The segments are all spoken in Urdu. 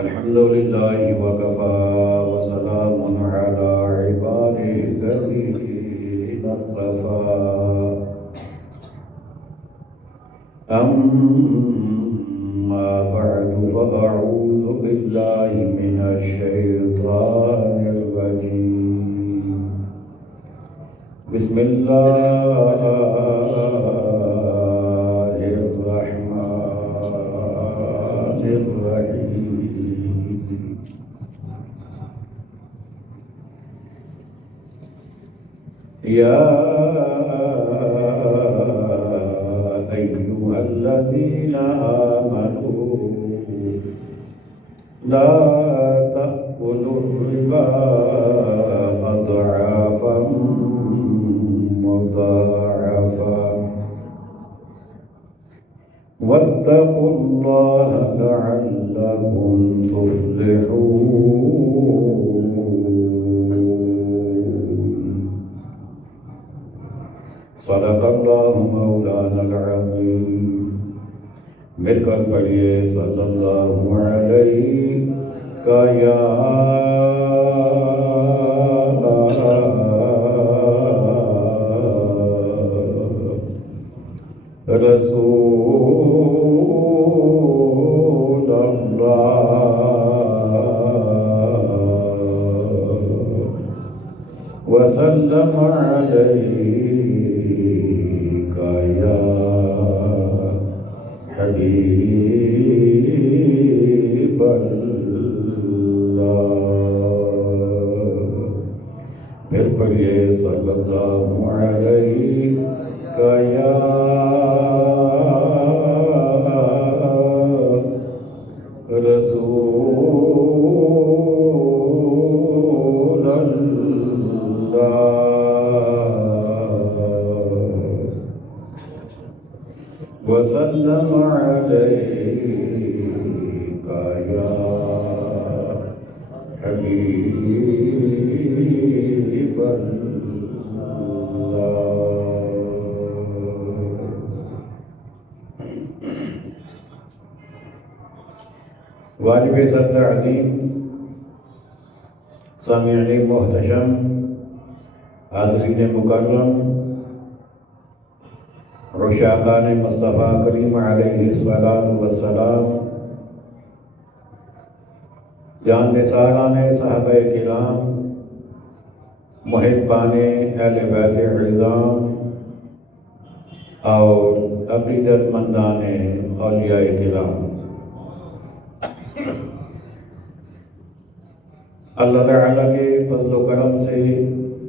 الحمد لله وكفى وسلام على عباده الذين اصطفى أما بعد فأعوذ بالله من الشيطان الرجيم بسم الله الرحمن الرحيم يا أيها الذين آمنوا لا تأكلوا الربا أضعافا مضاعفا واتقوا الله لعلكم تفلحون. صدق اللہ مولانا العظیم. مل کر پڑھیے صلی اللہ علیہ کا یا رسول اللہ وسلم علیہ یا حبیب اللہ. پھر پڑھیے صلی اللہ علیہ یا رسول اللہ وسلم علیک یا حبیب اللہ. واجب صدر عظیم، سامعین محتشم، حاضرین مکرم، عشاقان مصطفیٰ کریم علیہ الصلاۃ والسلام، جان نثاران صحابہ کرام، محبان اہل بیت عظام اور عقیدت مندان اولیاء کرام، اللہ تعالیٰ کے فضل و کرم سے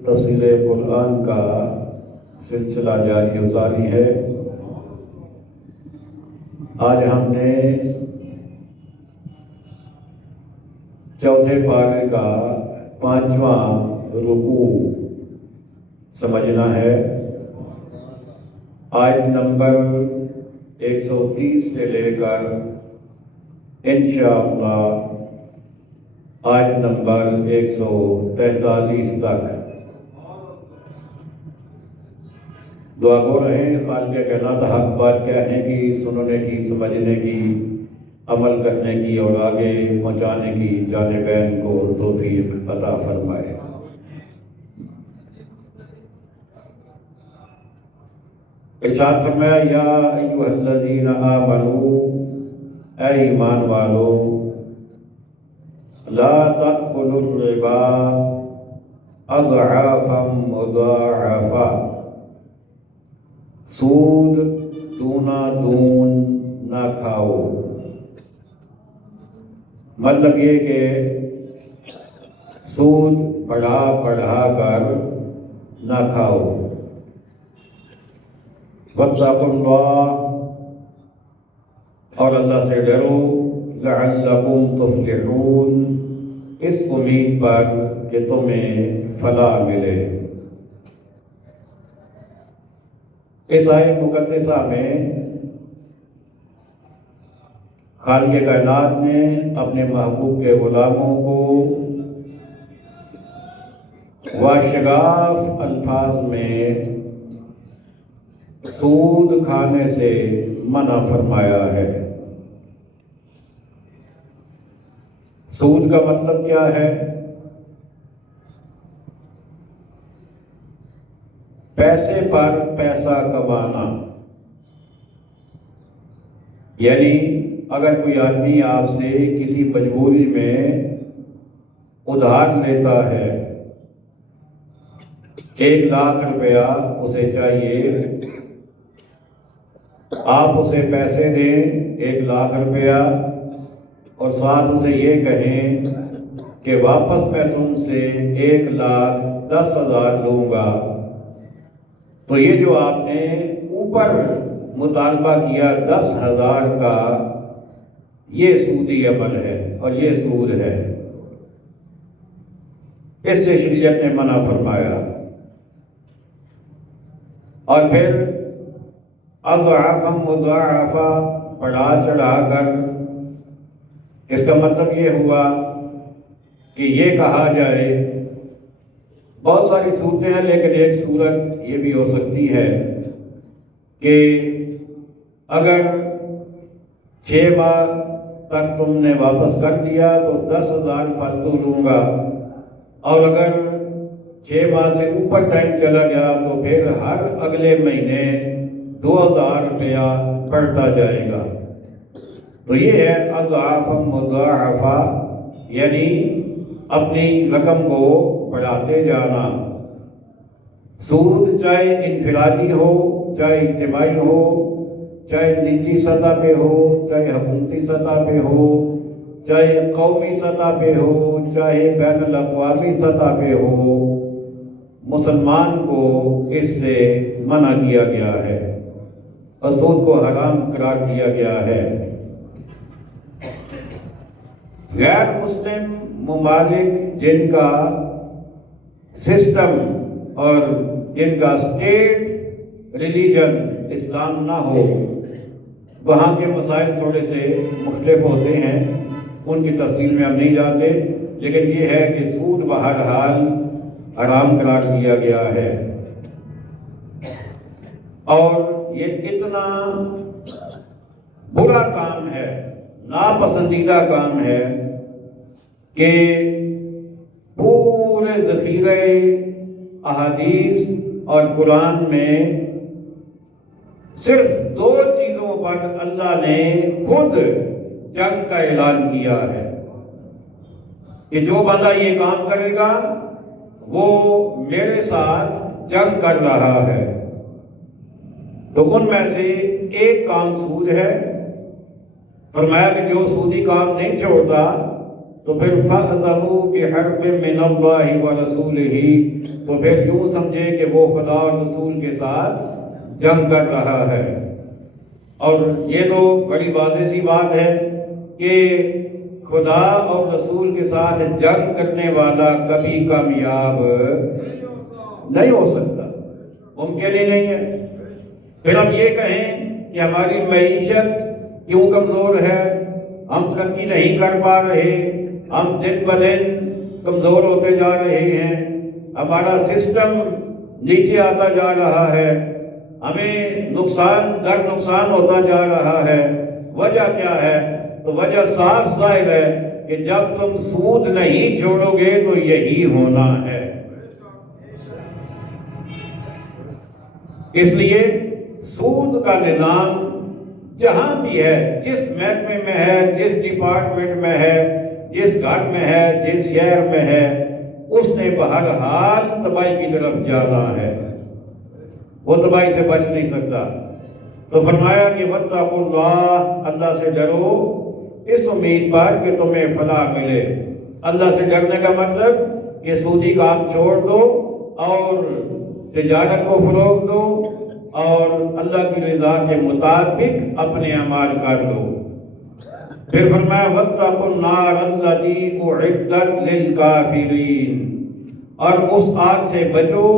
تفسیر قرآن کا سلسلہ جاری و ساری ہے. آج ہم نے چوتھے پارے کا 5واں رکوع سمجھنا ہے. آیت نمبر 130 سے لے کر انشاءاللہ آیت نمبر 143 تک دعا گو رہیں. خالق کائنات حق بات کہنے کی، سننے کی، سمجھنے کی، عمل کرنے کی اور آگے پہنچانے کی جانبین کو توفیق عطا فرمائے. ارشاد فرمایا یا ایھا الذین آمنوا، اے ایمان والو، لا تأکلوا الربا اضعافا مضاعفا، سود دونا دون نہ کھاؤ. مطلب یہ کہ سود پڑھا کر نہ کھاؤ. واتقوا اللہ، اور اللہ سے ڈرو، لعلکم تفلحون، اس امید پر کہ تمہیں فلاح ملے. اس آیت مقدسہ میں خالق کائنات نے اپنے محبوب کے غلاموں کو واشگاف الفاظ میں سود کھانے سے منع فرمایا ہے. سود کا مطلب کیا ہے؟ پیسے پر پیسہ کمانا، یعنی اگر کوئی آدمی آپ سے کسی مجبوری میں ادھار لیتا ہے، 1,00,000 روپیہ اسے چاہیے، آپ اسے پیسے دیں 1,00,000 روپیہ اور ساتھ اسے یہ کہیں کہ واپس میں تم سے 1,10,000 لوں گا، تو یہ جو آپ نے اوپر مطالبہ کیا 10,000 کا، یہ سودی عمل ہے اور یہ سود ہے، اس سے شریعت نے منع فرمایا۔ اور پھر اضعافا مضاعفا، بڑھا چڑھا کر، اس کا مطلب یہ ہوا کہ یہ کہا جائے، بہت ساری صورتیں ہیں لیکن ایک صورت یہ بھی ہو سکتی ہے کہ اگر 6 ماہ تک تم نے واپس کر دیا تو 10,000 فالتو لوں گا، اور اگر 6 ماہ سے اوپر ٹائم چلا گیا تو پھر ہر اگلے مہینے 2,000 روپیہ بڑھتا جائے گا۔ تو یہ ہے اضعاف مضاعفہ، یعنی اپنی رقم کو بڑھاتے جانا۔ سود چاہے انفرادی ہو، چاہے اجتماعی ہو، چاہے نجی سطح پہ ہو، چاہے حکومتی سطح پہ ہو، چاہے قومی سطح پہ ہو، چاہے بین الاقوامی سطح پہ ہو، مسلمان کو اس سے منع کیا گیا ہے اور سود کو حرام قرار دیا گیا ہے۔ غیر مسلم ممالک جن کا سسٹم اور جن کا اسٹیٹ ریلیجن اسلام نہ ہو، وہاں کے مسائل تھوڑے سے مختلف ہوتے ہیں، ان کی تفصیل میں ہم نہیں جاتے، لیکن یہ ہے کہ سود بہرحال حرام قرار دیا گیا ہے۔ اور یہ اتنا برا کام ہے، ناپسندیدہ کام ہے کہ پورے ذخیرے احادیث اور قرآن میں صرف 2 چیزوں پر اللہ نے خود جنگ کا اعلان کیا ہے کہ جو بندہ یہ کام کرے گا وہ میرے ساتھ جنگ کر رہا ہے۔ تو ان میں سے ایک کام سود ہے۔ فرمایا کہ جو سودی کام نہیں چھوڑتا تو پھر فَأْذَرُوا بِحَرْبٍ مِّنَ اللَّهِ وَرَسُولِهِ، تو پھر یوں سمجھے کہ وہ خدا اور رسول کے ساتھ جنگ کر رہا ہے۔ اور یہ تو بڑی واضح سی بات ہے کہ خدا اور رسول کے ساتھ جنگ کرنے والا کبھی کامیاب نہیں ہو سکتا، ممکن ہی نہیں ہے۔ پھر ہم یہ کہیں کہ ہماری معیشت کیوں کمزور ہے، ہم ترقی نہیں کر پا رہے، ہم دن بدن کمزور ہوتے جا رہے ہیں، ہمارا سسٹم نیچے آتا جا رہا ہے، ہمیں نقصان در نقصان ہوتا جا رہا ہے۔ وجہ کیا ہے؟ تو وجہ صاف ظاہر ہے کہ جب تم سود نہیں چھوڑو گے تو یہی ہونا ہے۔ اس لیے سود کا نظام جہاں بھی ہے، جس محکمے میں ہے، جس ڈپارٹمنٹ میں ہے، جس گھر میں ہے، جس شہر میں ہے، اس نے بہرحال تباہی کی طرف جانا ہے، وہ تباہی سے بچ نہیں سکتا۔ تو فرمایا کہ واتقوا اللہ، اللہ سے ڈرو اس امید پر کہ تمہیں فلاح ملے۔ اللہ سے ڈرنے کا مطلب کہ سودی کام چھوڑ دو اور تجارت کو فروغ دو اور اللہ کی رضا کے مطابق اپنے اعمال کر لو۔ پھر فرمایا واتقوا النار التي اعدت للکافرین، اور اس آگ سے بچو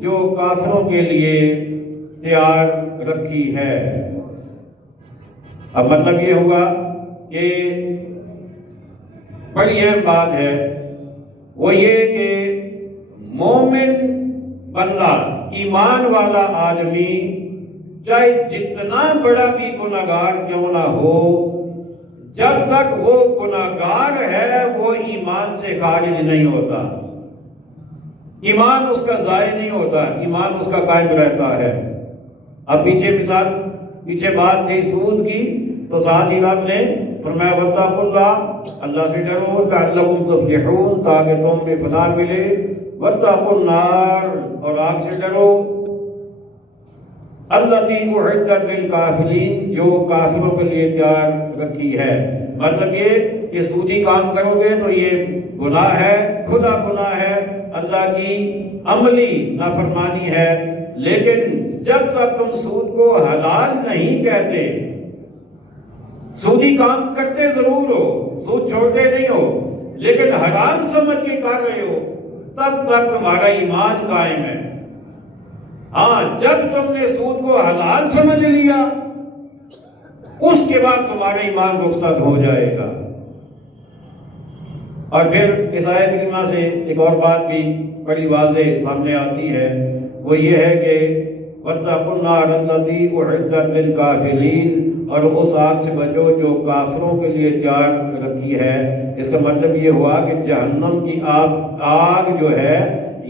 جو کافروں کے لیے تیار رکھی ہے۔ اب مطلب یہ ہوگا کہ بڑی اہم بات ہے، وہ یہ کہ مومن بندہ، ایمان والا آدمی، چاہے جتنا بڑا بھی گناہگار کیوں نہ ہو، جب تک وہ گناہگار ہے وہ ایمان سے خارج نہیں ہوتا، ایمان اس کا ضائع نہیں ہوتا، ایمان اس کا قائم رہتا ہے۔ اب پیچھے بات تھی سود کی، تو ساتھ ہی رب نے فرمایا واتقوا اللہ، اللہ سے ڈرو لعلکم تفلحون، تاکہ تم میں فلاح ملے، واتقوا النار، اور آگ سے ڈرو، التی اعدت للکافرین، جو کافروں کے لیے تیار رکھی ہے۔ مطلب یہ کہ سودی کام کرو گے تو یہ گناہ ہے، کھلا گناہ ہے، اللہ کی عملی نافرمانی ہے، لیکن جب تک تم سود کو حلال نہیں کہتے، سودی کام کرتے ضرور ہو، سود چھوڑتے نہیں ہو، لیکن حرام سمجھ کے کر رہے ہو، تب تک تمہارا ایمان قائم ہے۔ ہاں، جب تم نے سود کو حلال سمجھ لیا، اس کے بعد تمہارا ایمان رخصت ہو جائے گا۔ اور پھر اس آیت کریمہ سے ایک اور بات بھی بڑی واضح سامنے آتی ہے، وہ یہ ہے کہ واتقوا النار التی اعدت للکافرین، اور اس آگ سے بچو جو کافروں کے لیے تیار رکھی ہے۔ اس کا مطلب یہ ہوا کہ جہنم کی آگ جو ہے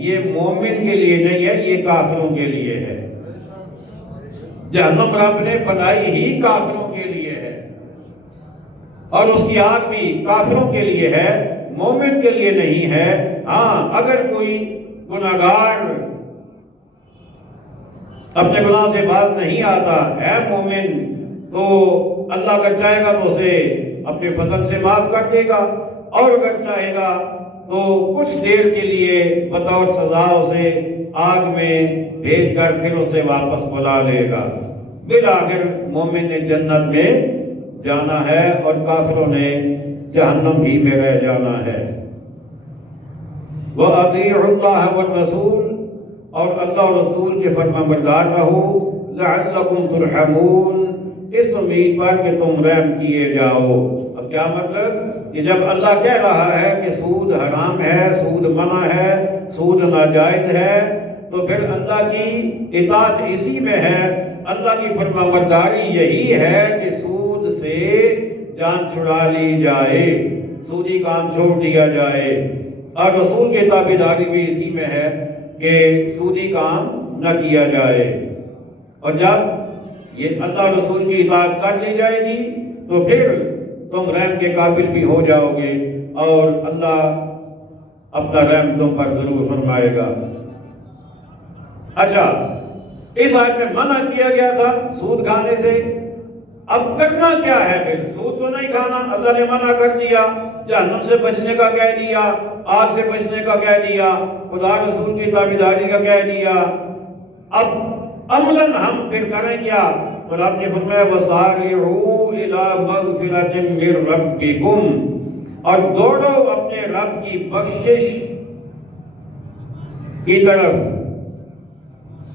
یہ مومن کے لیے نہیں ہے، یہ کافروں کے لیے ہے۔ جہنم رب نے بنائی ہی کافروں کے لیے ہے، اور اس کی آگ بھی کافروں کے لیے ہے، مومن کے لیے نہیں ہے۔ ہاں، اگر کوئی گناہگار اپنے گناہ سے باز نہیں آتا ہے مومن، تو اللہ اگر چاہے گا تو اسے اپنے فضل سے معاف کر دے گا، اور اگر چاہے گا تو کچھ دیر کے لیے بطور سزا اسے آگ میں بھیج کر پھر اسے واپس بلا لے گا۔ بالآخر مومن نے جنت میں جانا ہے، اور کافروں نے جہنم ہی میں رہ جانا ہے۔ وَأَطِيعُوا اللَّهَ وَالرَّسُولَ، اور اللہ اور رسول کے فرما بردار رہو، لَعَلَّكُمْ تُرْحَمُونَ، اس امید پر کہ تم رحم کیے جاؤ۔ اب کیا مطلب کہ جب اللہ کہہ رہا ہے کہ سود حرام ہے، سود منع ہے، سود ناجائز ہے، تو پھر اللہ کی اطاعت اسی میں ہے، اللہ کی فرما برداری یہی ہے کہ سود سے جان چھڑا لی جائے، سودی کام چھوڑ دیا جائے، اور رسول کی تابعداری بھی اسی میں ہے کہ سودی کام نہ کیا جائے۔ اور جب یہ اللہ رسول کی اطاعت کر لی جائے گی تو پھر تم رحم کے قابل بھی ہو جاؤ گے، اور اللہ اپنا رحم تم پر ضرور فرمائے گا۔ اچھا، اس آیت میں منع کیا گیا تھا سود کھانے سے، اب کرنا کیا ہے؟ پھر سود تو نہیں کھانا، اللہ نے منع کر دیا، جہنم سے بچنے کا کہہ دیا، آگ سے بچنے کا کہہ دیا، خدا رسول کی تابعداری کا کہہ دیا، اب عملاً ہم پھر کریں کیا؟ تو رب نے فرمایا وَسَارِعُوا إِلَىٰ مَغْفِرَةٍ مِّن رَبِّكُمْ، اور دوڑو اپنے رب کی بخشش کی طرف،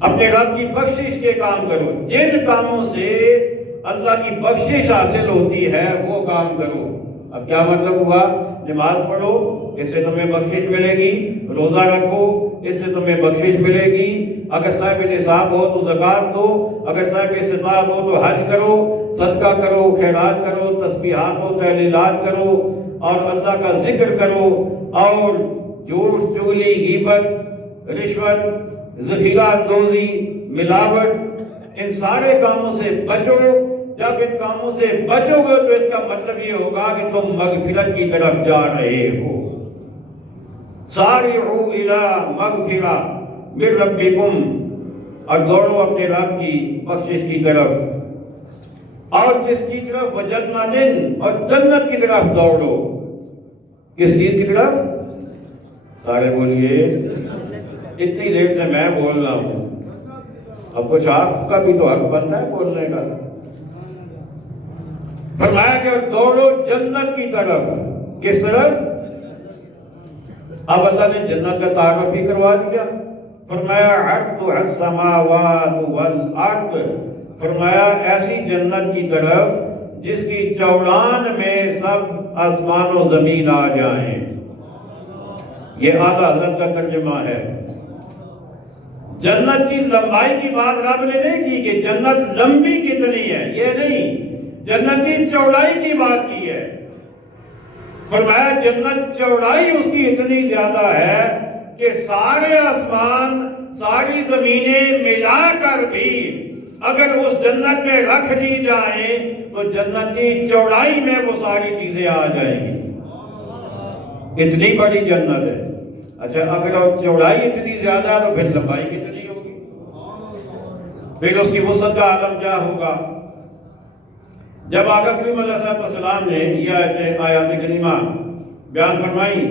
اپنے رب کی بخشش کے کام کرو، جن کاموں سے اللہ کی بخشش حاصل ہوتی ہے وہ کام کرو۔ اب کیا مطلب ہوا؟ نماز پڑھو، اس سے تمہیں بخشش ملے گی، روزہ رکھو، اس سے تمہیں بخشش ملے گی، اگر صاحب نصاب ہو تو زکوٰۃ دو، اگر صاحب استطاعت ہو تو حج کرو، صدقہ کرو، خیرات کرو، تسبیحات و تحلیلات کرو، اور اللہ کا ذکر کرو، اور جھوٹ، چغلی، غیبت، رشوت، ذخیرہ اندوزی، ملاوٹ، ان سارے کاموں سے بچو۔ جب ان کاموں سے بچو گے تو اس کا مطلب یہ ہوگا کہ تم مغفرت کی طرف جا رہے ہو۔ سارعوا الی مغفرۃ من ربکم، اور دوڑو اپنے رب کی بخشش کی طرف، اور جس کی طرف وجنت، اور جنت کی طرف دوڑو۔ کس چیز کی طرف؟ سارے بولیے، اتنی دیر سے میں بول رہا ہوں، اب کچھ آپ کا بھی تو حق بنتا ہے بولنے کا۔ فرمایا کہ دوڑو جنت کی طرف۔ کس طرف؟ اب اللہ نے جنت کا تعارف بھی کروا دیا، فرمایا عرضها السماوات والارض، فرمایا ایسی جنت کی طرف جس کی چوڑان میں سب آسمان و زمین آ جائیں۔ یہ اعلیٰ حضرت کا ترجمہ ہے۔ جنت کی لمبائی کی بات رب نے نہیں کی کہ جنت لمبی کتنی ہے، یہ نہیں، جنت کی چوڑائی کی بات کی ہے۔ فرمایا جنت چوڑائی اس کی اتنی زیادہ ہے کہ سارے آسمان ساری زمینیں ملا کر بھی اگر اس جنت میں رکھ دی جائیں تو جنت کی چوڑائی میں وہ ساری چیزیں آ جائیں گی. اتنی بڑی جنت ہے. اچھا اگر چوڑائی اتنی زیادہ ہے تو پھر لمبائی کتنی ہوگی, پھر اس کی وسعت کا عالم کیا ہوگا. جب آقا کریم علیہ السلام نے یہ آیات کریمہ بیان فرمائی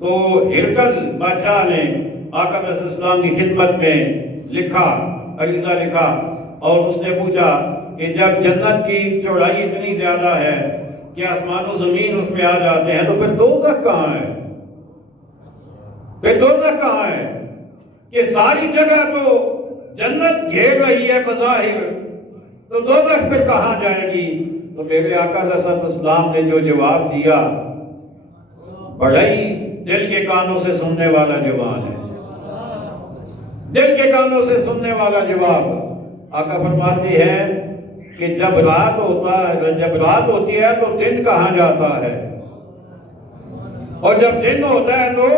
تو ہرقل بادشاہ نے آقا علیہ السلام کی خدمت میں لکھا, عریضہ لکھا, اور اس نے پوچھا کہ جب جنت کی چوڑائی اتنی زیادہ ہے کہ آسمان و زمین اس میں آ جاتے ہیں تو پھر دوزخ کہاں ہے, پھر دوزخ کہاں ہے کہ ساری جگہ تو جنت گھیر رہی ہے بظاہر, تو دوزخ پھر کہاں جائے گی. تو میرے آقا علیہ السلام نے جو جواب دیا بڑا ہی دل کے کانوں سے سننے والا جواب ہے, دل کے کانوں سے سننے والا جواب. آقا فرماتے ہیں کہ جب رات ہوتی ہے تو دن کہاں جاتا ہے, اور جب دن ہوتا ہے تو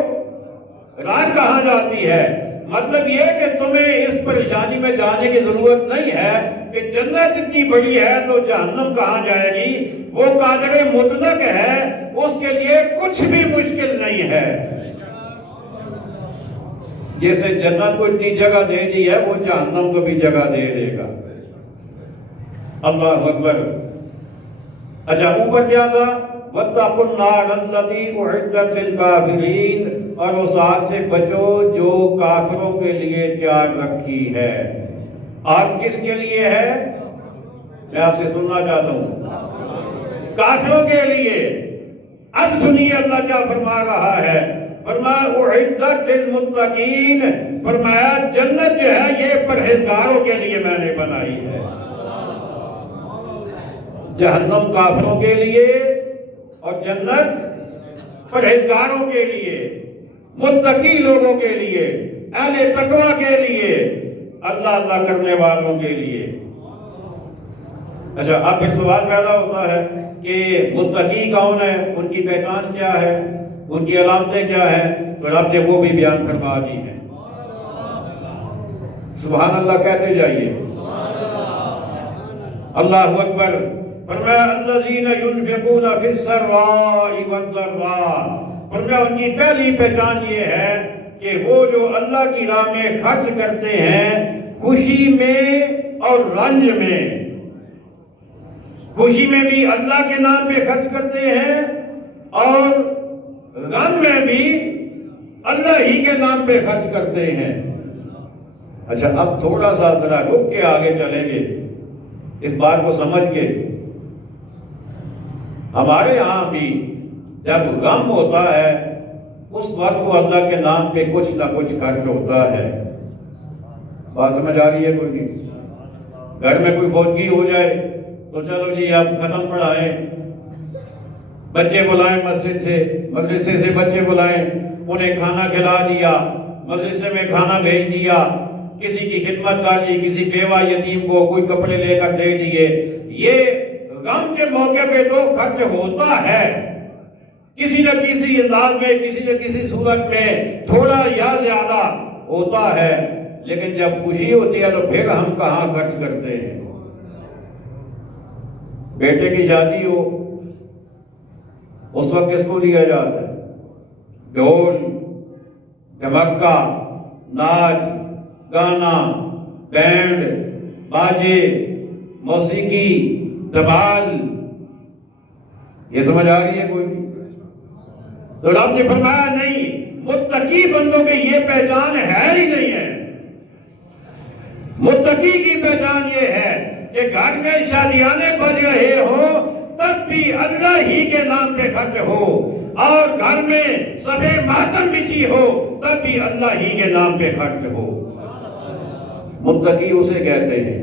رات کہاں جاتی ہے. مطلب یہ کہ تمہیں اس پریشانی میں جانے کی ضرورت نہیں ہے کہ جنت اتنی بڑی ہے تو جہنم کہاں جائے گی. وہ قادر مطلق ہے, اس کے لیے کچھ بھی مشکل نہیں ہے. جسے جنت کو اتنی جگہ دے دی ہے وہ جہنم کو بھی جگہ دے دے گا. اللہ اکبر. اچھا اوپر کیا تھا, وَاتَّقُوا النَّارَ الَّتِي أُعِدَّتْ لِلْكَافِرِينَ, اور اس آگ سے بچو جو کافروں کے لیے تیار رکھی ہے. آگ کس کے لیے ہے, میں آپ سے سننا چاہتا ہوں, کافروں کے لیے. اب سنیے اللہ کیا فرما رہا ہے. فرمایا اعدت للمتقین, فرمایا جنت جو ہے یہ پرہیزگاروں کے لیے میں نے بنائی ہے. جہنم کافروں کے لیے اور جنت پرہیزگاروں کے لیے, متقی لوگوں کے لیے, اہل تقوی کے لیے, اللہ کرنے والوں کے لیے. اچھا اب پھر سوال پیدا ہوتا ہے کہ متقی کون ہے, ان کی پہچان کیا ہے, ان کی علامتیں کیا ہیں. تو رب نے وہ بھی بیان فرما دی ہیں. سبحان اللہ کہتے جائیے. اللہ اکبر. فرمایا الذین ينفقون فی السراء والضراء, فرمایا ان کی پہلی پہچان یہ ہے کہ وہ جو اللہ کی راہ میں خرچ کرتے ہیں خوشی میں اور رنج میں. خوشی میں بھی اللہ کے نام پہ خرچ کرتے ہیں اور غم میں بھی اللہ ہی کے نام پہ خرچ کرتے ہیں. اچھا اب تھوڑا سا ذرا رک کے آگے چلیں گے اس بات کو سمجھ کے. ہمارے ہاں بھی جب غم ہوتا ہے اس وقت کو اللہ کے نام پہ کچھ نہ کچھ خرچ ہوتا ہے. بات سمجھ آ رہی ہے کوئی نہیں. گھر میں کوئی فوتگی ہو جائے تو چلو جی آپ ختم پڑھائیں, بچے بلائیں مدرسے سے بچے بلائیں, انہیں کھانا کھلا دیا, مدرسے میں کھانا بھیج دیا, کسی کی خدمت کر لی, کسی بیوہ یتیم کو کوئی کپڑے لے کر دے دیے. یہ غم کے موقع پہ تو خرچ ہوتا ہے کسی نہ کسی انداز میں, کسی نہ کسی صورت میں, تھوڑا یا زیادہ ہوتا ہے. لیکن جب خوشی ہوتی ہے تو پھر ہم کہاں خرچ کرتے ہیں. بیٹے کی شادی ہو اس وقت کس کو دیا جاتا ہے, ڈھول دھمکہ, ناچ گانا, بینڈ باجے, موسیقی, دھمال. یہ سمجھ آ رہی ہے کوئی نہیں. تو رب نے فرمایا نہیں, متقی بندوں کی یہ پہچان ہے ہی نہیں ہے. متقی کی پہچان یہ ہے کہ گھر میں شادیانے بج رہے ہو تب بھی اللہ ہی کے نام پہ خرچ ہو, اور گھر میں صفے ماتم بچھی ہو تب بھی اللہ ہی کے نام پہ خرچ ہو. متقی اسے کہتے ہیں.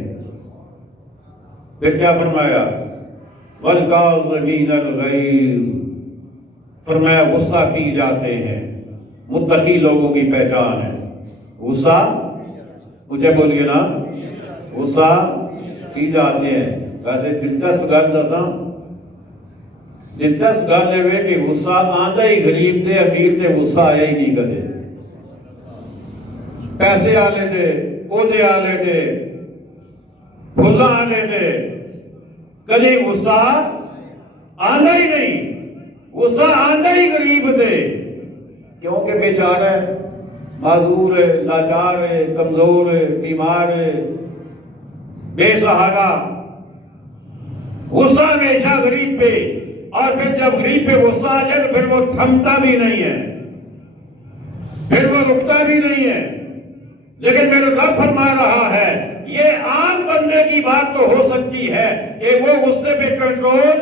پھر کیا فرمایا, وَالْكَاظِمِينَ الْغَيْظَ, فرمایا غصہ پی جاتے ہیں. متقی لوگوں کی پہچان ہے غصہ. مجھے بولیے نا, غصہ پی جاتے ہیں. ویسے دلچسپ گل دساں, دلچسپ گل ہے کہ غصہ آندا ہی غریب تے امیر تے غصہ آیا ہی نہیں کدے. پیسے آلے تھے، عہدے آلے تھے، پھلا آلے تھے، کدی غصہ آندا ہی نہیں. غصہ آندا ہی غریب تھے، کیونکہ بیچارہ ہے، معذور ہے، لاچار ہے، کمزور ہے، بیمار ہے، بے سہارا. غصہ ہمیشہ غریب پہ، اور پھر جب غریب پہ غصہ آ جائے تو پھر وہ تھمتا بھی نہیں ہے، پھر وہ رکتا بھی نہیں ہے. لیکن میرے رب فرما رہا ہے یہ عام بندے کی بات تو ہو سکتی ہے کہ وہ غصے پہ کنٹرول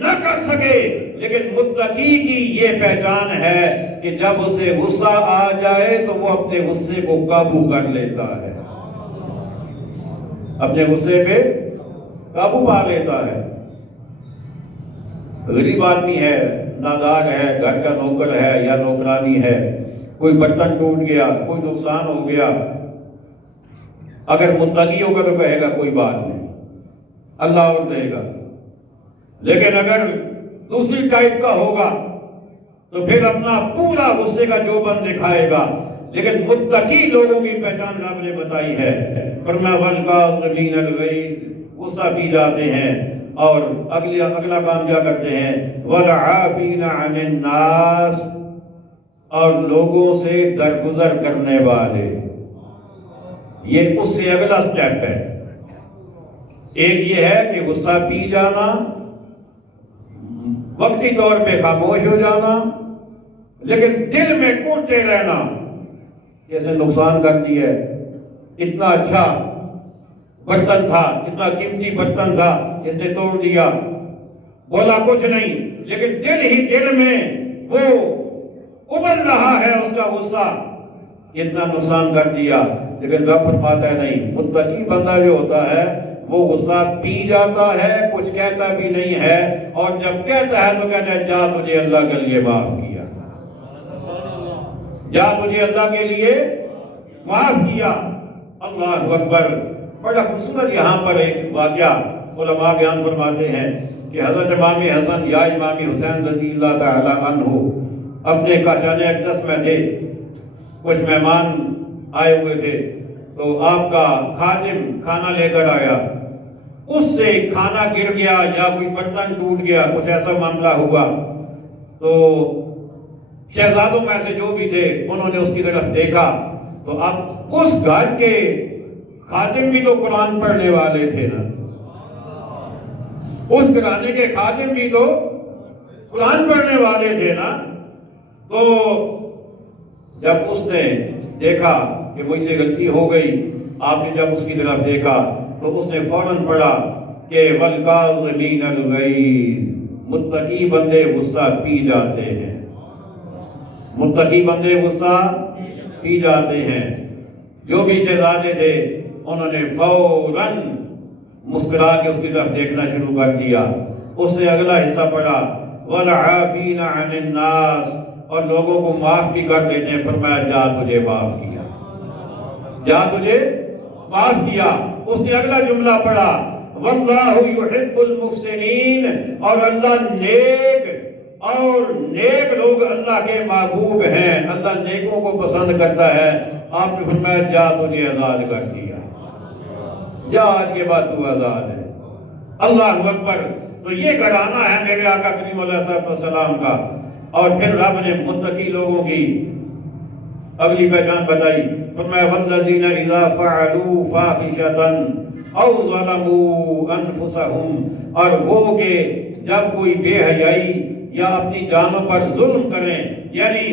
نہ کر سکے، لیکن متقی کی یہ پہچان ہے کہ جب اسے غصہ آ جائے تو وہ اپنے غصے کو قابو کر لیتا ہے، اپنے غصے پہ قابو پا لیتا ہے. غریب آدمی ہے، نادار ہے، گھر کا نوکر ہے یا نوکرانی ہے، کوئی برتن ٹوٹ گیا، کوئی نقصان ہو گیا، اگر متقی ہوگا تو کہے گا کوئی بات نہیں، اللہ اور دے گا. لیکن اگر دوسری ٹائپ کا ہوگا تو پھر اپنا پورا غصے کا جوبن دکھائے گا. لیکن متقی لوگوں کی پہچان آپ نے بتائی ہے، فرمایا والکاظمین الغیظ، غصہ پی جاتے ہیں اور اگلا کام کیا کرتے ہیں، والعافین عن الناس، اور لوگوں سے درگزر کرنے والے. یہ اس سے اگلا سٹیپ ہے. ایک یہ ہے کہ غصہ پی جانا، وقتی طور پہ خاموش ہو جانا، لیکن دل میں کوٹتے رہنا، جیسے نقصان کر دیا ہے، اتنا اچھا برتن تھا، اتنا قیمتی برتن تھا، اس نے توڑ دیا، بولا کچھ نہیں، لیکن دل ہی دل میں وہ ابل رہا ہے اس کا غصہ، اتنا نقصان کر دیا. لیکن رب فرماتا ہے نہیں، متقی بندہ جو ہوتا ہے وہ غصہ پی جاتا ہے، کچھ کہتا بھی نہیں ہے، اور جب کہتا ہے تو کہتا ہے جا تجھے اللہ کے لیے معاف کیا، جا تجھے اللہ کے لیے معاف کیا. اللہ اکبر. بڑا خوبصورت یہاں پر ایک واقعہ علماء بیان فرماتے ہیں کہ حضرت امام حسن یا امام حسین رضی اللہ تعالی عنہ اپنے کاشان اقدس میں تھے، کچھ مہمان آئے ہوئے تھے، تو آپ کا خادم کھانا لے کر آیا، اس سے کھانا گر گیا یا کوئی برتن ٹوٹ گیا، کچھ ایسا معاملہ ہوا. تو شہزادوں میں سے جو بھی تھے انہوں نے اس کی طرف دیکھا، تو اب اس گھر کے خادم بھی تو قرآن پڑھنے والے تھے نا، اس گھرانے کے خادم بھی تو قرآن پڑھنے والے تھے نا. تو جب اس نے دیکھا کہ مجھ سے غلطی ہو گئی، آپ نے جب اس کی طرف دیکھا تو اس نے فوراً پڑھا کہ والکاظمین الغیظ، متقی بندے غصہ پی جاتے ہیں، متقی بندے غصہ پی جاتے ہیں. جو بھی شہزادے تھے انہوں نے فوراً مسکرا کے اس کی طرف دیکھنا شروع کر دیا. اس نے اگلا حصہ پڑھا والعافین عن الناس، اور لوگوں کو معاف بھی کر دیتے ہیں. فرمایا جا تجھے معاف کیا، جا تجھے معاف کیا. اس نے اگلا جملہ پڑھا واللہ یحب المحسنین، اور اللہ نیک لوگ اللہ کے محبوب ہیں، اللہ نیکوں کو پسند کرتا ہے. آپ نے فرمایا جا تجھے آزاد کر دیا، جا آج کے بعد تو آزاد ہے. اللہ اکبر. تو یہ گھرانہ ہے میرے آقا کریم علیہ السلام کا. اور پھر رب نے متقی لوگوں کی اگلی پہچان بتائی. فرمایا والذین اذا فعلوا فاحشۃ او ظلموا انفسهم، اور وہ کہ جب کوئی بے حیائی یا اپنی جانوں پر ظلم کریں، یعنی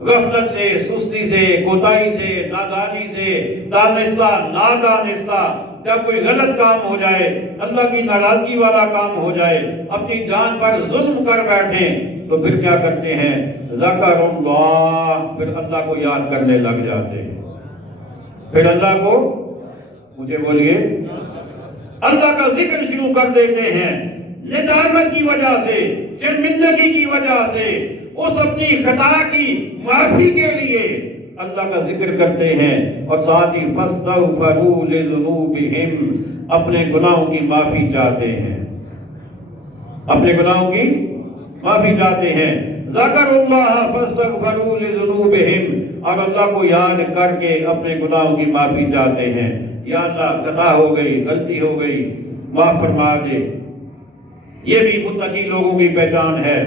غفلت سے، سستی سے، کوتاہی سے، نادانی سے، دانستہ نادانستہ جب کوئی غلط کام ہو جائے، اللہ کی ناراضگی والا کام ہو جائے، اپنی جان پر ظلم کر بیٹھیں، تو پھر کیا کرتے ہیں، ذکر اللہ، پھر اللہ کو یاد کرنے لگ جاتے ہیں. پھر اللہ کو، مجھے بولیے، اللہ کا ذکر شروع کر دیتے ہیں، ندامت کی وجہ سے، شرمندگی کی وجہ سے، اس اپنی خطا کی معافی کے لیے اللہ کا ذکر کرتے ہیں. اور ساتھ ہی فَاسْتَغْفَرُوا لِذُنُوبِهِمْ، اپنے گناہوں کی معافی چاہتے ہیں. اپنے گناہوں کی معافی چاہتے ہیں۔ ذکروا اللہ فاستغفروا لذنوبہم، اور اللہ کو یاد کر کے اپنے گناہوں کی معافی چاہتے ہیں۔ یا اللہ خطا ہو گئی، غلطی ہو گئی، معاف فرما دے۔ یہ بھی متقی لوگوں کی پہچان ہے۔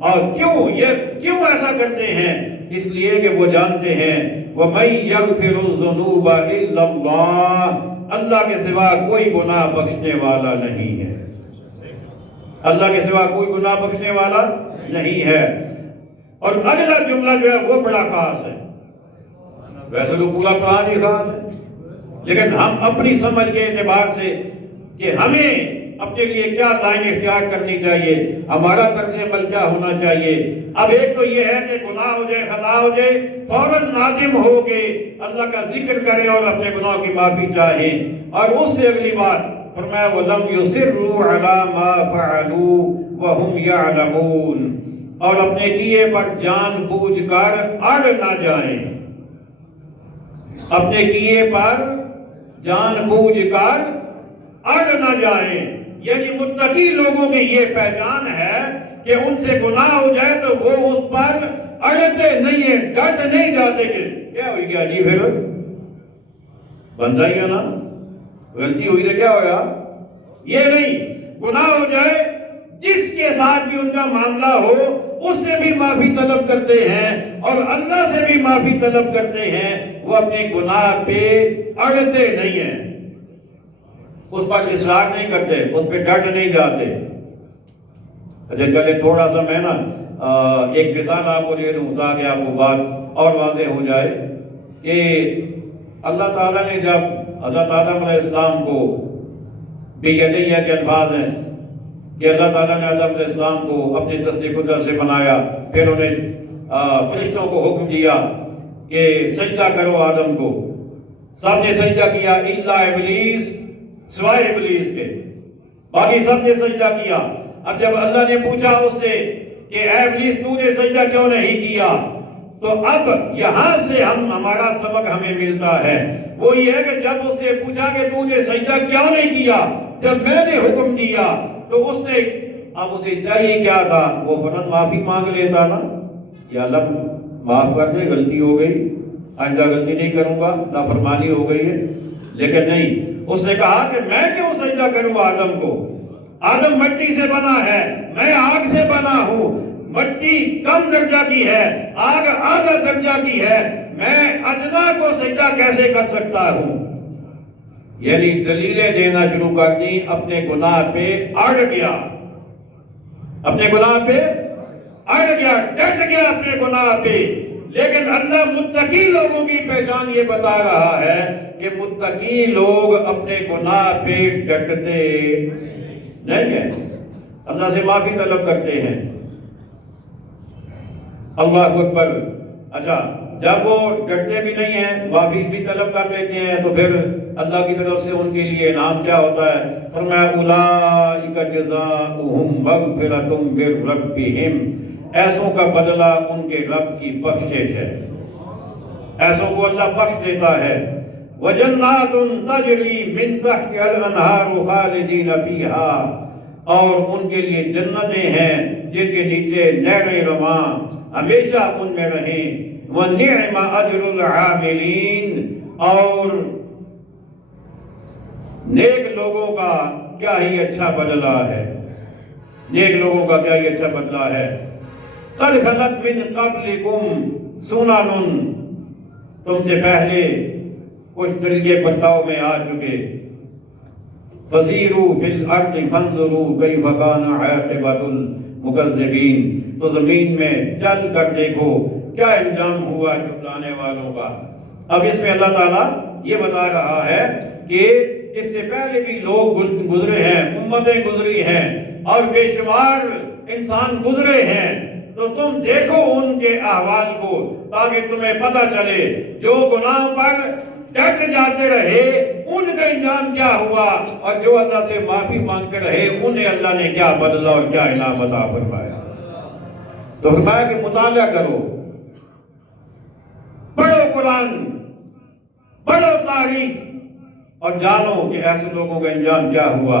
اور کیوں ایسا کرتے ہیں؟ اس لیے کہ وہ جانتے ہیں وَمَن يَغْفِرُ الذُّنُوبَ إِلَّا اللَّهُ، اللہ کے سوا کوئی گناہ بخشنے والا نہیں ہے۔ اللہ کے سوا کوئی گناہ بخشنے والا نہیں ہے۔ اور اگلا جملہ جو ہے وہ بڑا خاص ہے۔ ویسے تو پورا قرآن ہی خاص ہے، لیکن ہم اپنی سمجھ کے اعتبار سے کہ ہمیں اپنے لیے کیا لائن اختیار کرنی چاہیے، ہمارا طرز عمل کیا ہونا چاہیے۔ اب ایک تو یہ ہے کہ گناہ ہو جائے، خطا ہو جائے، فوراً نادم ہو کے اللہ کا ذکر کریں اور اپنے گناہوں کی معافی چاہیں۔ اور اس سے اگلی بات فرمایا وَلَمْ يُصِرُّوا عَلَى مَا فَعَلُوا وَهُمْ يَعْلَمُونَ، اور اپنے کیے پر جان بوجھ کر اڑ نہ جائیں۔ اپنے کیے پر جان بوجھ کر اڑ نہ جائیں، یعنی متقی لوگوں کی یہ پہچان ہے کہ ان سے گناہ ہو جائے تو وہ اس پر اڑتے نہیں ہیں، ڈٹ نہیں جاتے کہ کیا ہوئی گیا جی، پھر بندہ ہی ہے نا، غلطی ہوئی تو کیا ہویا، یہ نہیں، گناہ ہو جائے جس کے ساتھ بھی ان کا معاملہ ہو اس سے بھی معافی طلب کرتے ہیں اور اللہ سے بھی معافی طلب کرتے ہیں۔ وہ اپنے گناہ پہ اڑتے نہیں ہیں، اس پر اصرار نہیں کرتے، اس پہ ڈٹ نہیں جاتے۔ اچھا چلے تھوڑا سا میں نا ایک مثال آپ کو دے دوں تاکہ آپ کو بات اور واضح ہو جائے کہ اللہ تعالیٰ نے جب حضرت آدم علیہ السلام کو بیدیہ کے الفاظ ہیں کہ اللہ تعالیٰ نے آدم علیہ السلام کو اپنے دست قدرت سے بنایا، پھر انہیں فرشتوں کو حکم دیا کہ سجدہ کرو آدم کو، سب نے سجدہ کیا الا ابلیس، سوائے ابلیس کے، باقی سب نے سجدہ کیا۔ اب جب اللہ نے پوچھا اس سے کہ اے ابلیس تو نے سجدہ کیوں نہیں کیا، تو اب یہاں سے ہمارا سبق ہمیں ملتا ہے، وہ یہ ہے کہ جب اس سے پوچھا کہ تو نے سجدہ کیوں نہیں کیا جب میں نے حکم دیا، تو اس نے اب اسے چاہیے کیا تھا، وہ فوراً معافی مانگ لیتا نا، یا اللہ معاف کر دے، غلطی ہو گئی، آئندہ غلطی نہیں کروں گا، نافرمانی ہو گئی ہے۔ لیکن نہیں، اس نے کہا کہ میں کیوں سجدہ کروں آدم کو، آدم مٹی سے بنا ہے، میں آگ سے بنا ہوں، مٹی کم درجہ کی ہے، آگ اعلیٰ درجہ کی ہے، میں ادنا کو سجدہ کیسے کر سکتا ہوں؟ یعنی دلیلیں دینا شروع کر دی، اپنے گناہ پہ اڑ گیا، اپنے گناہ پہ اڑ گیا، ڈٹ گیا اپنے گناہ پہ۔ لیکن اللہ متقی لوگوں کی پہچان یہ بتا رہا ہے کہ متقی لوگ اپنے گناہ پہ ڈٹتے نہیں ہیں، اللہ سے معافی طلب کرتے ہیں۔ اللہ اکبر۔ اچھا جب وہ ڈٹتے بھی نہیں ہیں، معافی بھی طلب کر لیتے ہیں، تو پھر اللہ کی طرف سے ان کے لیے انعام کیا ہوتا ہے؟ فرمایا اولئک جزاؤہم مغفرۃ من ربہم، ایسوں کا بدلہ ان کے رب کی بخشش ہے، ایسوں کو اللہ بخش دیتا ہے۔ وجنات تجری من تحتها الانہار خالدین فیہا، اور ان کے لیے جنتیں ہیں جن کے نیچے نہریں رواں ہمیشہ ان میں رہیں۔ وَنِعْمَ أَجْرُ الْعَامِلِينَ، اور نیک لوگوں کا کیا ہی اچھا بدلہ ہے، نیک لوگوں کا کیا ہی اچھا بدلہ ہے۔ قَدْ خَلَتْ مِن قَبْلِكُمْ سُنَنٌ، تم سے پہلے کچھ طریقے برتاؤ میں آ چکے۔ فَسِيرُوا فِي الْأَرْضِ فَانظُرُوا كَيْفَ كَانَ عَاقِبَةُ الْمُكَذِّبِينَ، تو زمین میں چل کر دیکھو کیا انجام ہوا جھٹلانے والوں کا۔ اب اس میں اللہ تعالیٰ یہ بتا رہا ہے کہ اس سے پہلے بھی لوگ گزرے ہیں، امتیں گزری ہیں اور بے شمار انسان گزرے ہیں، تو تم دیکھو ان کے احوال کو تاکہ تمہیں پتہ چلے جو گناہ پر ڈٹ جاتے رہے ان کا انجام کیا ہوا، اور جو اللہ سے معافی مانگتے رہے انہیں اللہ نے کیا بدلہ اور کیا انعام عطا فرمایا۔ تو فرمایا کہ مطالعہ کرو، پڑھو قرآن، پڑھو تاریخ، اور جانو کہ ایسے لوگوں کا انجام کیا ہوا۔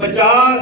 50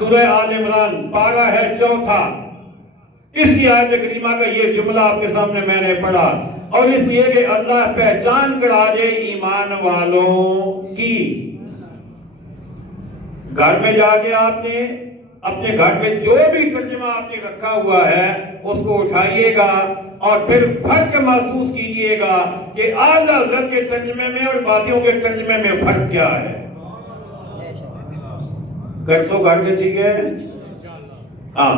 سورہ آل عمران پارہ ہے 4، اس کی آیت کریمہ کا یہ جملہ آپ کے سامنے میں نے پڑھا، اور اس لیے کہ اللہ پہچان کرا دے ایمان والوں کی۔ گھر میں جا کے آپ نے اپنے گھر میں جو بھی ترجمہ آپ نے رکھا ہوا ہے اس کو اٹھائیے گا اور پھر فرق محسوس کیجئے گا کہ اعلیٰ حضرت کے ترجمے میں اور باقیوں کے ترجمے میں فرق کیا ہے۔ کرسو گھر میں ٹھیک ہے؟ ہاں،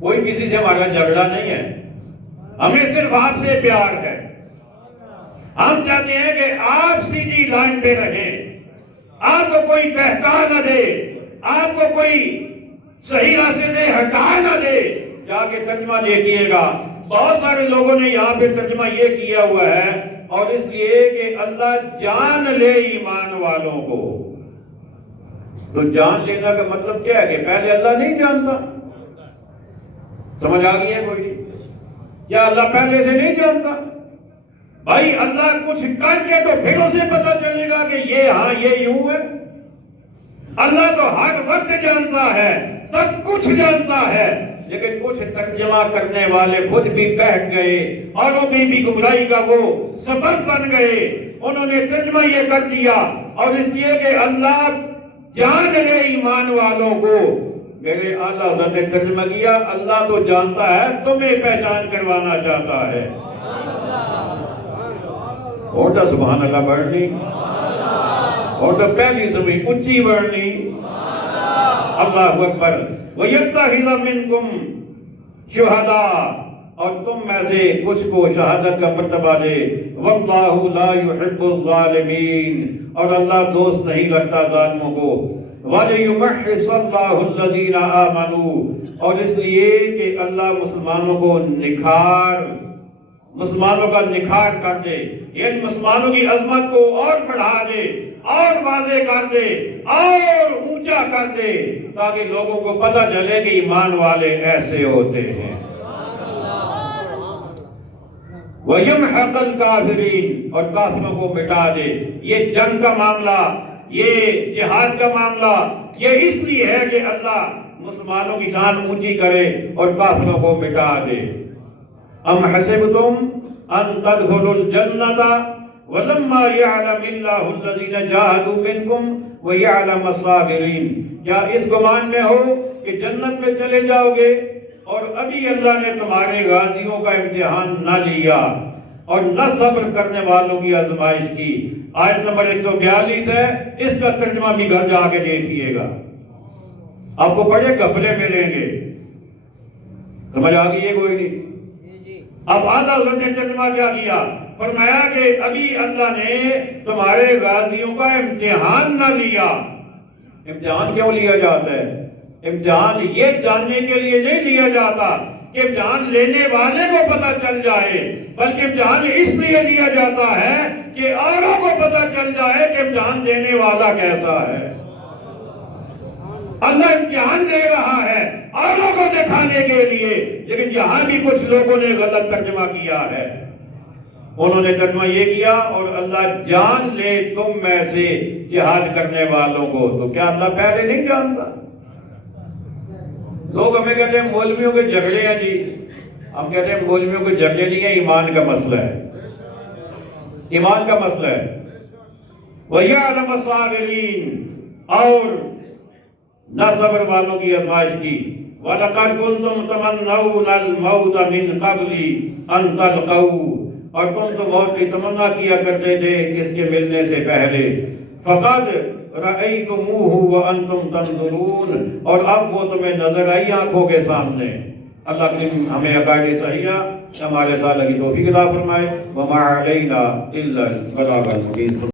کوئی کسی سے ہمارا جھگڑا نہیں ہے، ہمیں صرف آپ سے پیار ہے۔ ہم چاہتے ہیں کہ آپ سیدھی لائن پہ رہیں، آپ کو کوئی بہکا نہ دے، آپ کو کوئی صحیح راستے سے ہٹا نہ دے۔ جا کے ترجمہ دیکھیے گا، بہت سارے لوگوں نے یہاں پہ ترجمہ یہ کیا ہوا ہے، اور اس لیے کہ اللہ جان لے ایمان والوں کو۔ تو جان لینا کا مطلب کیا ہے کہ پہلے اللہ نہیں جانتا؟ سمجھ آ گئی ہے کوئی؟ کیا اللہ پہلے سے نہیں جانتا؟ بھائی اللہ کچھ کر کے تو پھر اسے پتا چلے گا کہ یہ ہاں یہ یوں ہے۔ اللہ تو ہر وقت جانتا ہے، سب کچھ جانتا ہے، لیکن کچھ ترجمہ کرنے والے خود بھی بہک گئے، اوروں میں بھی گمراہی کا وہ سبب بن گئے، انہوں نے ترجمہ یہ کر دیا، اور اس لیے کہ اللہ جان لے ایمان والوں کو۔ میرے اعلیٰ حضرت نے ترجمہ کیا، اللہ تو جانتا ہے، تمہیں پہچان کروانا چاہتا ہے۔ اور تو سبحان اللہ بڑھنی، اور تو پہلی زمین اونچی بڑھنی، اللہ اکبر۔ وَيَتَّخِذَ مِنْكُمْ شُهَدَاءَ، اور تم میں سے کچھ کو شہادت کا مرتبہ دے۔ وَاللَّهُ لَا يُحِبُّ الظَّالِمِينَ، اور اللہ دوست نہیں رکھتا ظالموں کو۔ وَلِيُمَحِّصَ اللَّهُ الَّذِينَ آمَنُوا، اور اس لیے کہ اللہ مسلمانوں کو مسلمانوں کا نکھار کر دے، یعنی مسلمانوں کی عظمت کو اور بڑھا دے، اور واضح کر دے، اور اونچا کر دے، تاکہ لوگوں کو پتہ چلے کہ ایمان والے ایسے ہوتے ہیں۔ وَيَمْحَقَ الْكَافِرِينَ، اور کافروں کو مٹا دے۔ یہ جنگ کا معاملہ، یہ جہاد کا معاملہ، یہ اس لیے ہے کہ اللہ مسلمانوں کی شان اونچی کرے اور کافروں کو مٹا دے۔ ام حسبتم ان تدخلوا الجنة ولما يعلم الله الذين جاهدوا منكم ويعلم الصابرين، کیا اس گمان میں ہو کہ جنت میں چلے جاؤ گے اور ابھی اللہ نے تمہارے غازیوں کا امتحان نہ لیا اور نہ صبر کرنے والوں کی آزمائش کی؟ آیت نمبر 142 ہے، اس کا ترجمہ بھی گھر جا کے دیکھیے گا، آپ کو بڑے گھپلے ملیں گے۔ سمجھ آ گئی ہے کوئی نہیں؟ اب اعلیٰ حضرت نے ترجمہ کیا کیا؟ فرمایا کہ ابھی اللہ نے تمہارے غازیوں کا امتحان نہ لیا۔ امتحان کیوں لیا جاتا ہے؟ امتحان یہ جاننے کے لیے نہیں لیا جاتا کہ امتحان لینے والے کو پتہ چل جائے، بلکہ امتحان اس لیے لیا جاتا ہے کہ اوروں کو پتہ چل جائے کہ امتحان دینے والا کیسا ہے۔ اللہ امتحان دے رہا ہے اوروں کو دکھانے کے لیے، لیکن یہاں بھی کچھ لوگوں نے غلط ترجمہ کیا ہے۔ انہوں نے ترجمہ یہ کیا، اور اللہ جان لے تم میں سے جہاد کرنے والوں کو۔ تو کیا اللہ پہلے نہیں جانتا؟ لوگ ہمیں کہتے ہیں مولویوں کے جھگڑے ہیں جی، ہم کہتے ہیں مولویوں کے جھگڑے نہیں ہیں، ایمان کا مسئلہ ہے، ایمان کا مسئلہ ہے۔ وَيَعْلَمَ الصَّابِرِينَ، اور نہ صبر والوں کی آزمائش کی۔ وَلَقَدْ كُنْتُمْ تَمَنَّوْنَ الْمَوْتَ مِنْ قَبْلِ أَنْ تَلْقَوْهُ، اور تم تو موت کی تمنا کیا کرتے تھے اس کے ملنے سے پہلے۔ فَقَدْ رَأَيْتُمُوهُ وَأَنْتُمْ تَنْظُرُونَ، اور اب وہ تمہیں نظر آئی آنکھوں کے سامنے۔ اللہ ہمیں عقائد صحیحہ ہمارے ساتھ لگی توفیق عطا فرمائے۔ وَمَا عَلَيْنَا إِلَّا الْبَلَاغُ الْمُبِينُ۔